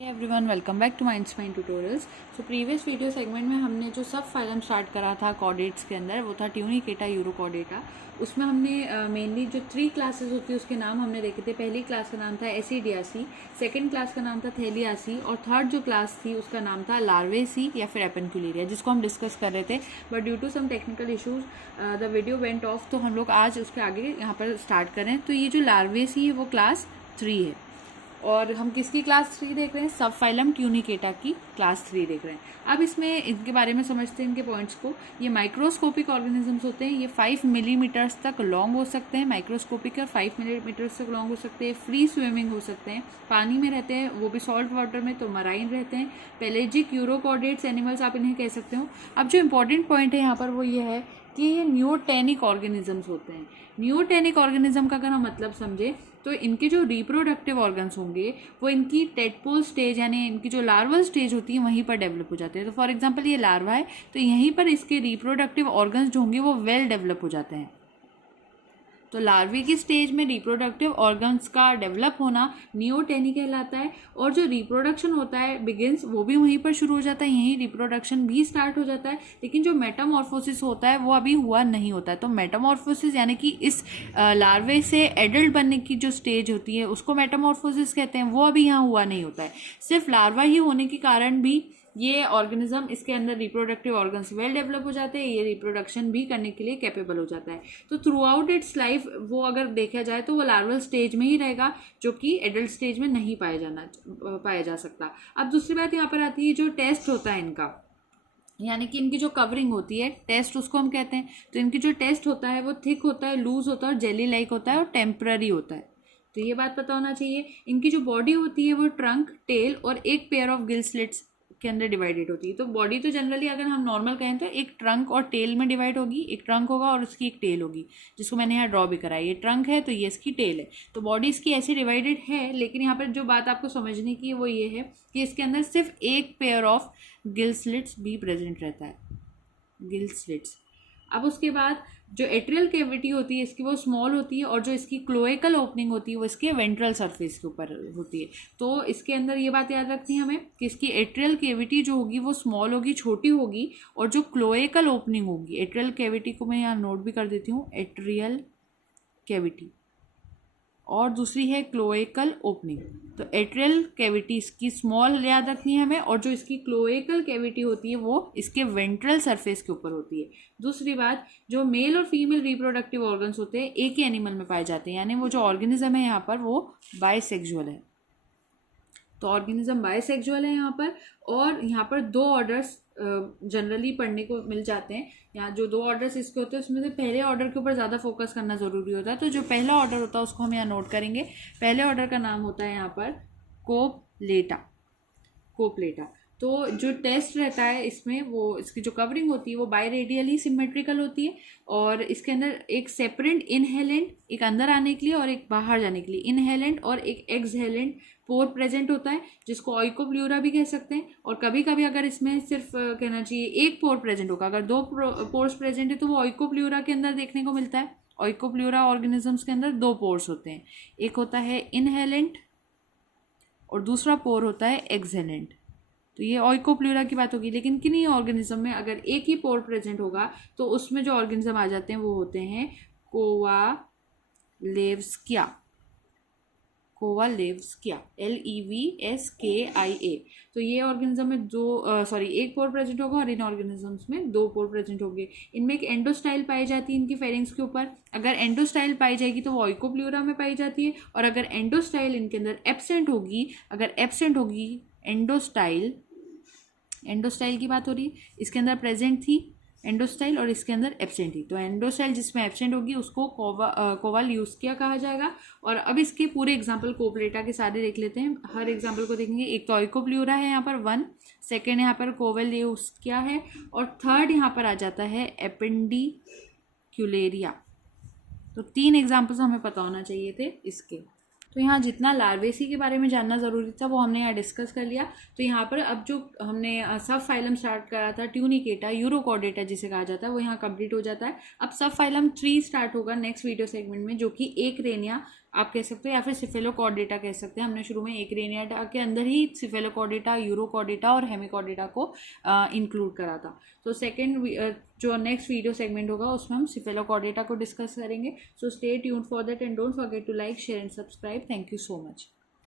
Everyone welcome back to Mindspine tutorials. So previous video segment में हमने जो सब फाइलम स्टार्ट करा था कॉर्डेट्स के अंदर वो था ट्यूनिकेटा, यूरोकॉर्डेटा। उसमें हमने मेनली जो 3 क्लासेस होती है उसके नाम हमने देखे थे। पहली क्लास का नाम था एसिडियासी, सेकंड क्लास का नाम था थेलियासी और थर्ड जो क्लास थी उसका नाम था लार्वेसी या फिर एपेंक्यूलेरिया, जिसको हम डिस्कस कर रहे थे। But due to some technical issues the video went off, तो हम लोग आज उसके आगे यहाँ पर स्टार्ट करें। तो ये जो लार्वेसी है वो क्लास 3 है और हम किसकी क्लास 3 देख रहे हैं? सब फाइलम ट्यूनिकेटा की क्लास 3 देख रहे हैं। अब इसमें इनके बारे में समझते हैं, इनके पॉइंट्स को। ये माइक्रोस्कोपिक ऑर्गेनिजम्स होते हैं। ये 5 मिलीमीटर्स तक लॉन्ग हो सकते हैं, माइक्रोस्कोपिक और 5 मिलीमीटर्स तक लॉन्ग हो सकते हैं। फ्री स्विमिंग हो सकते हैं, पानी में रहते हैं, वो भी सॉल्ट वाटर में, तो मराइन रहते हैं। पेलेजिक यूरोकॉर्डेट्स एनिमल्स आप इन्हें कह सकते हो। अब जो इंपॉर्टेंट पॉइंट है यहाँ पर वो ये है कि ये न्यूटेनिक ऑर्गेनिजम्स होते हैं। न्यूटेनिक ऑर्गेनिज्म का अगर हम मतलब समझे तो इनके जो रिप्रोडक्टिव ऑर्गन्स होंगे वो इनकी टेडपोल स्टेज यानी इनकी जो लार्वल स्टेज होती है वहीं पर डेवलप हो जाते हैं। तो फॉर एग्जांपल ये लार्वा है तो यहीं पर इसके रिप्रोडक्टिव ऑर्गन्स जो होंगे वो वेल डेवलप हो जाते हैं। तो लार्वे की स्टेज में रिप्रोडक्टिव ऑर्गन्स का डेवलप होना नियोटेनी कहलाता है। और जो रिप्रोडक्शन होता है बिगिंस वो भी वहीं पर शुरू हो जाता है, यहीं रिप्रोडक्शन भी स्टार्ट हो जाता है। लेकिन जो मेटामॉर्फोसिस होता है वो अभी हुआ नहीं होता है। तो मेटामॉर्फोसिस यानी कि इस लार्वे से एडल्ट बनने की जो स्टेज होती है उसको मेटामॉर्फोसिस कहते हैं, वो अभी यहाँ हुआ नहीं होता है। सिर्फ लार्वा ही होने के कारण भी ये ऑर्गेनिज्म, इसके अंदर रिप्रोडक्टिव ऑर्गन्स वेल डेवलप हो जाते हैं, ये रिप्रोडक्शन भी करने के लिए कैपेबल हो जाता है। तो थ्रू आउट इट्स लाइफ वो अगर देखा जाए तो वो लार्वल स्टेज में ही रहेगा, जो कि एडल्ट स्टेज में नहीं पाया जा सकता। अब दूसरी बात यहाँ पर आती है जो टेस्ट होता है इनका, यानी कि इनकी जो कवरिंग होती है टेस्ट उसको हम कहते हैं। तो इनकी जो टेस्ट होता है वो थिक होता है, लूज होता है और जेली लाइक होता है और टेम्पररी होता है। तो ये बात पता होना चाहिए। इनकी जो बॉडी होती है वो ट्रंक, टेल और एक पेयर ऑफ गिल स्लिट्स के अंदर डिवाइडेड होती है। तो बॉडी तो जनरली अगर हम नॉर्मल कहें तो एक ट्रंक और टेल में डिवाइड होगी। एक ट्रंक होगा और उसकी एक टेल होगी, जिसको मैंने यहाँ ड्रॉ भी करा है। ये ट्रंक है तो ये इसकी टेल है। तो बॉडी इसकी ऐसे डिवाइडेड है, लेकिन यहाँ पर जो बात आपको समझने की है वो ये है कि इसके अंदर सिर्फ एक पेयर ऑफ गिल स्लिट्स भी प्रेजेंट रहता है, गिल स्लिट्स। अब उसके बाद जो एट्रियल कैविटी होती है इसकी वो स्मॉल होती है और जो इसकी क्लोएकल ओपनिंग होती है वो इसके वेंट्रल सरफेस के ऊपर होती है। तो इसके अंदर ये बात याद रखनी है हमें कि इसकी एट्रियल कैविटी जो होगी वो स्मॉल होगी, छोटी होगी, और जो क्लोएकल ओपनिंग होगी, एट्रियल कैविटी को मैं यहाँ नोट भी कर देती हूँ, एट्रियल कैविटी, और दूसरी है क्लोएकल ओपनिंग। तो एट्रियल कैविटी इसकी स्मॉल याद रखनी है हमें, और जो इसकी क्लोएकल कैविटी होती है वो इसके वेंट्रल सरफेस के ऊपर होती है। दूसरी बात, जो मेल और फीमेल रिप्रोडक्टिव ऑर्गन्स होते हैं एक ही एनिमल में पाए जाते हैं, यानी वो जो ऑर्गेनिज्म है यहाँ पर वो बाइसेक्सुअल है। तो ऑर्गेनिज्म बाइसेक्सुअल है यहाँ पर। और यहाँ पर 2 ऑर्डर्स जनरली पढ़ने को मिल जाते हैं। यहाँ जो 2 ऑर्डर्स इसके होते हैं उसमें से पहले ऑर्डर के ऊपर ज़्यादा फोकस करना ज़रूरी होता है। तो जो पहला ऑर्डर होता है उसको हम यहाँ नोट करेंगे। पहले ऑर्डर का नाम होता है यहाँ पर कोपलेटा, कोपलेटा। तो जो टेस्ट रहता है इसमें वो इसकी जो कवरिंग होती है वो बायरेडियली सिमेट्रिकल होती है, और इसके अंदर एक सेपरेट इनहेलेंट, एक अंदर आने के लिए और एक बाहर जाने के लिए इनहेलेंट, और एक एक्सहेलेंट पोर प्रेजेंट होता है, जिसको ऑइकोप्ल्यूरा भी कह सकते हैं। और कभी कभी अगर इसमें सिर्फ कहना चाहिए एक पोर प्रेजेंट होगा, अगर 2 पोर्स प्रेजेंट है तो वो ऑइकोप्ल्यूरा के अंदर देखने को मिलता है। ऑइकोप्ल्यूरा ऑर्गेनिजम्स के अंदर 2 पोर्स होते हैं, एक होता है इनहेलेंट और दूसरा पोर होता है एक्सहेलेंट। तो ये ऑइकोप्ल्यूरा की बात होगी। लेकिन किन्हीं ऑर्गेनिज्म में अगर एक ही पोर प्रेजेंट होगा तो उसमें जो ऑर्गेनिज्म आ जाते हैं वो होते हैं कोवालेव्स्किया, कोवालेव्स्किया, LEVSKIA। तो ये ऑर्गेनिज्म में एक पोर प्रेजेंट होगा और इन ऑर्गेनिजम्स में 2 पोर प्रेजेंट होंगे। इनमें एक एंडोस्टाइल पाई जाती है इनकी फेरिंग्स के ऊपर। अगर एंडोस्टाइल पाई जाएगी तो वो ऑइकोप्ल्यूरा में पाई जाती है, और अगर एंडोस्टाइल इनके अंदर एब्सेंट होगी एंडोस्टाइल की बात हो रही है, इसके अंदर प्रेजेंट थी एंडोस्टाइल और इसके अंदर एब्सेंट थी, तो एंडोस्टाइल जिसमें एब्सेंट होगी उसको कोवाल्यूस्किया कहा जाएगा। और अब इसके पूरे एग्जांपल कोपलेटा के सारे देख लेते हैं, हर एग्जांपल को देखेंगे। एक तो ऑइकोप्ल्यूरा है यहाँ पर 1, सेकेंड यहाँ पर कोवाल्यूस्किया है, और थर्ड यहाँ पर आ जाता है एपेंडिक्यूलेरिया। तो 3 एग्जाम्पल्स हमें पता होना चाहिए थे इसके। तो यहाँ जितना लार्वेसी के बारे में जानना ज़रूरी था वो हमने यहाँ डिस्कस कर लिया। तो यहाँ पर अब जो हमने सब फाइलम स्टार्ट करा था ट्यूनिकेटा, यूरोकॉर्डेटा जिसे कहा जाता है, वो यहाँ कंप्लीट हो जाता है। अब सब फाइलम 3 स्टार्ट होगा नेक्स्ट वीडियो सेगमेंट में, जो कि एक रेनिया आप कह सकते हो, या फिर सिफेलोकॉर्डेटा कह सकते हैं। हमने शुरू में एक्रेनियाटा के अंदर ही सिफेलोकॉर्डेटा, यूरोकॉर्डेटा और हेमिकॉर्डेटा को इंक्लूड करा था। तो सेकेंड जो नेक्स्ट वीडियो सेगमेंट होगा उसमें हम सिफेलोकॉर्डेटा को डिस्कस करेंगे। So stay tuned for that and don't forget to like, share and subscribe. Thank you so much.